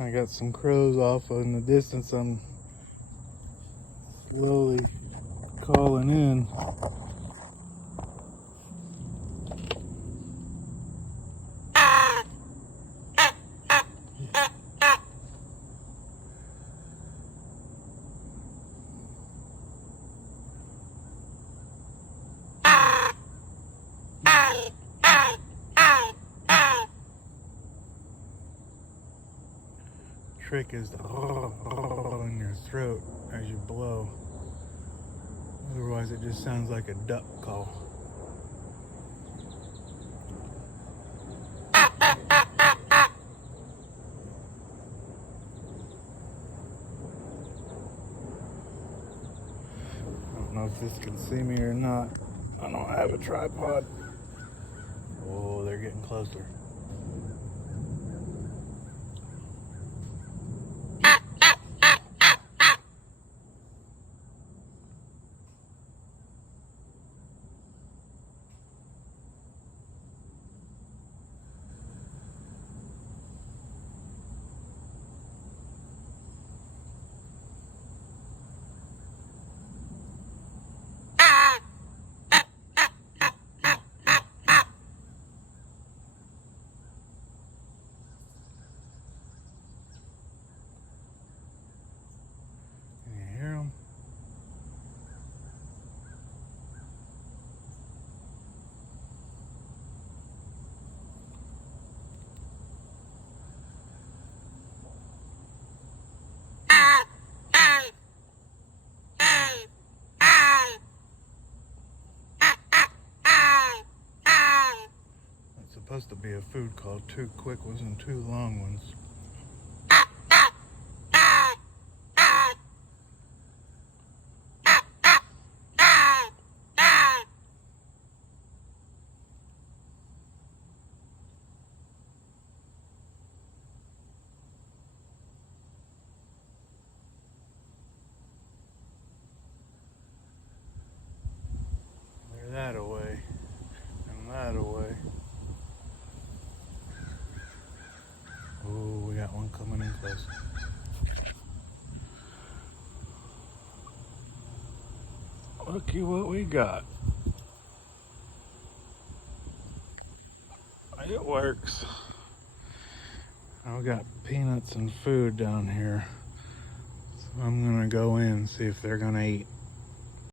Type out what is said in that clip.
I got some crows off in the distance. I'm slowly calling in. Trick is to in your throat as you blow. Otherwise it just sounds like a duck call. I don't know if this can see me or not. I don't have a tripod. Oh, they're getting closer. Supposed to be a food call, 2 quick ones and 2 long ones. They're that away and that away. Oh, we got one coming in close. Looky what we got. It works. I've got peanuts and food down here. So I'm gonna go in and see if they're gonna eat.